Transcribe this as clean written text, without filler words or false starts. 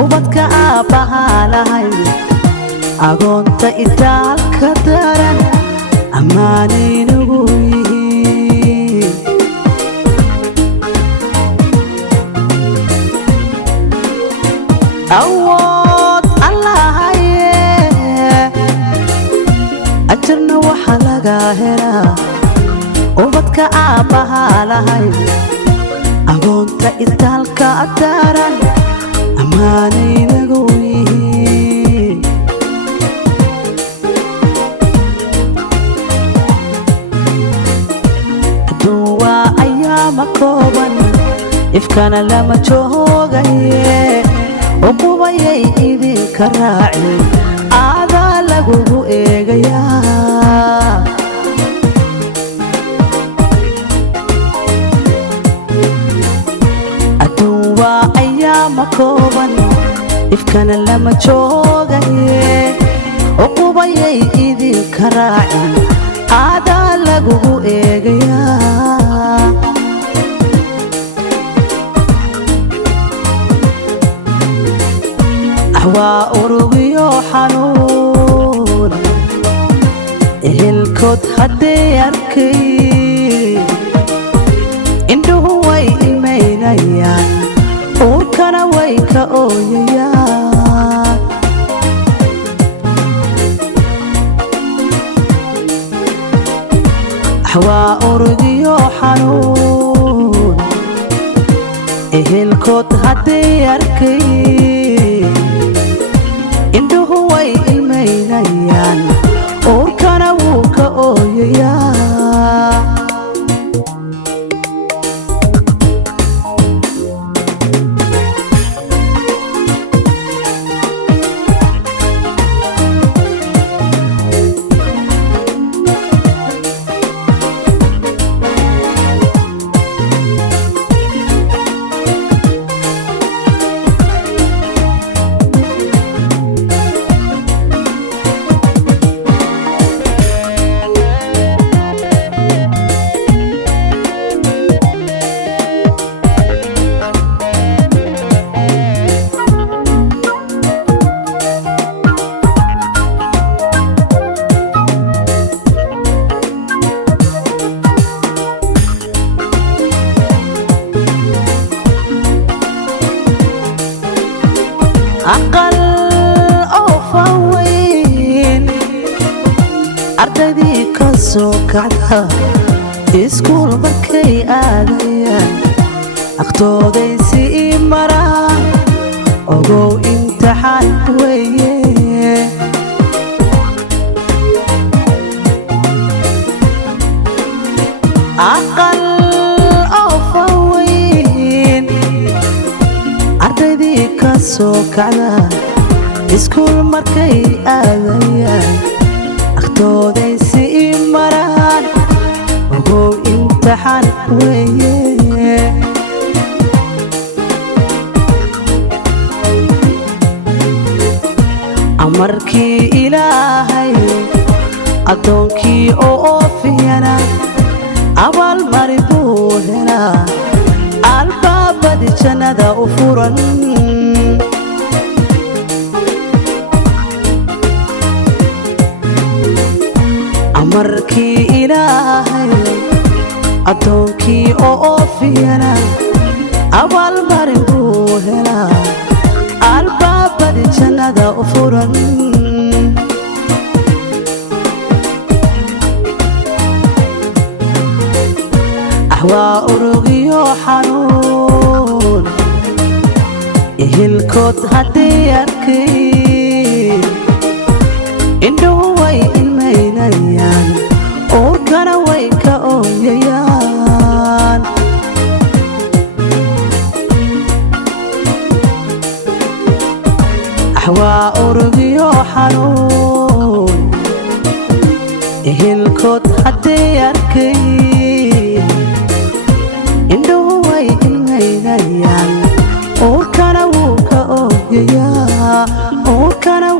ubadka aabaha lahay agoonta itaalka daran ammaanaynagu yihiin awood allahaye ajarna waxa laga helaa ubadka aabaha lahay agoonta itaalka daran ammaanaynagu yihiin adduun waa ayaama kooban ifkana lama joogaye uqubayay idinka raacin aadaa lagugu eegayaa adduun waa ayaama kooban ifkana lama joogaye uqubayay idinka raacin aadaa lagugu eegayaa waa urugiyo xanuun ehelkood hadday arkay indhuhu way ilmaynayaan uurkana way ka ooyayaan waa urugiyo xanuun ehelkood hadday arkay indhuhu way ilmaynayaan uurkana wuu ka ooyayaa aqal oo faweyn ardaydii ka soo kacda iskuul markay aadayaan agtooday sii maraan ogow imtixaan weeye aqal oo faweyn ardaydii ka soo kacda iskuul markay aadayaan agtooday sii maraan ogow imtixaan weeye amarkii ilaahay addoonkii oo oofiyana abaalmari buu helaa albaabadi jannada u furan amarkii ilaahay addoonkii oo oofiyana abaalmari buu helaa albaabadi jannada u furan waa urugiyo xanuun ehelkood hadday arkay indhuhu way ilmaynayaan uurkana way ka ooyayaan waa urugiyo xanuun ehelkood hadday arkay indhuhu way ilmaynayaan uurkana wuu ka ooyayaa uurkana